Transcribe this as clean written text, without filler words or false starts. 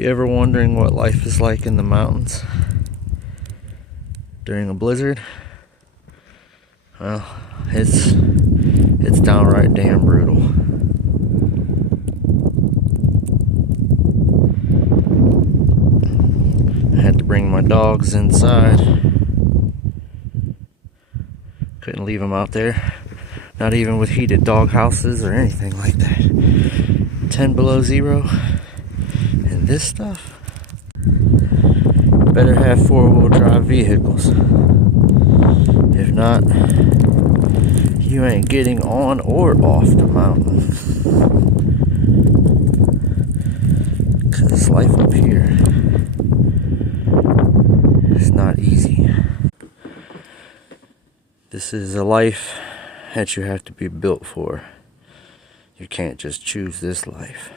you ever wondering what life is like in the mountains during a blizzard, well, it's downright damn brutal. I had to bring my dogs inside. Couldn't leave them out there, not even with heated dog houses or anything like that. 10 below zero, and this stuff. Better have four-wheel drive vehicles. If not, you ain't getting on or off the mountain. 'Cause life up here is not easy. This is a life that you have to be built for. You can't just choose this life.